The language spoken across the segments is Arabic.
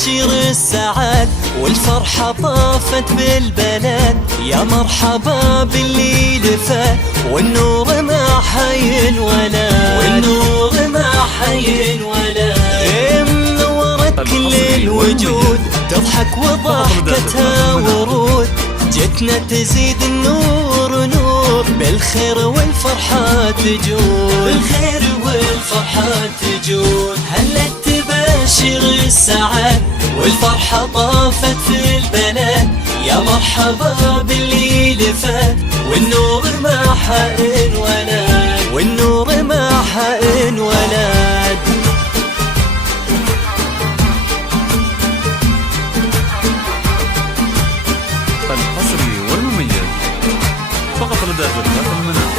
تباشر السعاد والفرحة طافت بالبلد. يا مرحبا باللي لفات والنور ما حينولد، والنور ما حينولد. منورت كل الوجود تضحك وضحكتها ورود، جتنا تزيد النور نور بالخير والفرحة تجود، بالخير والفرحة تجود. هلت تباشر السعاد والفرحة طافت في البلد. يا مرحبا باللي لفات والنور ما حينولد، والنور ما حينولد. الحصري والمميز فقط لدى زبدة المنام.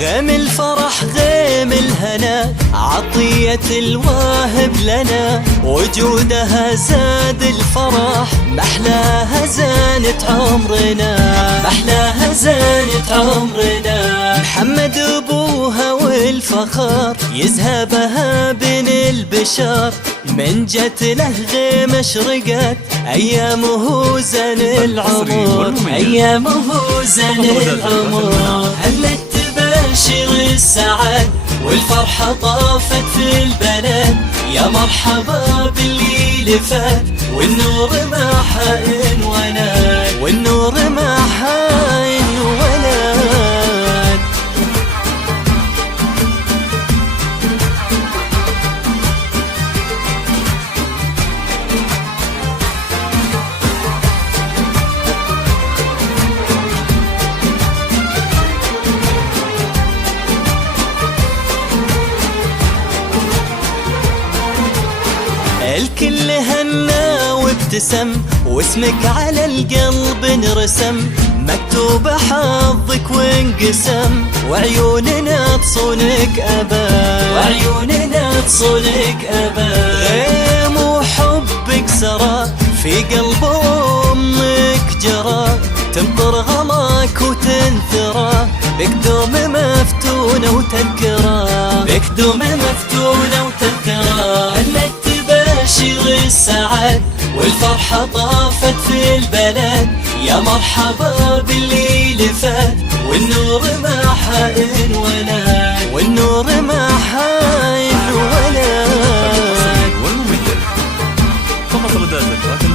غيم الفرح غيم الهنا عطية الواهب لنا، وجودها زاد الفرح محلاها زانت عمرنا، محلاها زانت عمرنا. محمد ابوها والفخر يزهبها بين البشر، من جت له غيم اشرقت ايامه زن العمر، ايامه زن العمر. هلت تباشر السعاد والفرحة طافت في البلد. يا مرحبا باللي لفات والنور ما حينولد، والنور ما حينولد. الكل هنا وابتسم واسمك على القلب انرسم، مكتوب حظك وانقسم وعيوننا تصونك أبد، وعيوننا تصونك أبد. غيم وحبك سرى في قلب أمك جرى، تمطر غلاك وتنثرى بقدوم مفتونة وتذكرى، بقدوم مفتونة وتذكرى. هلت تباشر السعاد والفرحة طافت في البلد. يا مرحبا باللي لفات والنور ما حينولد، والنور ما حينولد. والمميز فقط لدى زبدة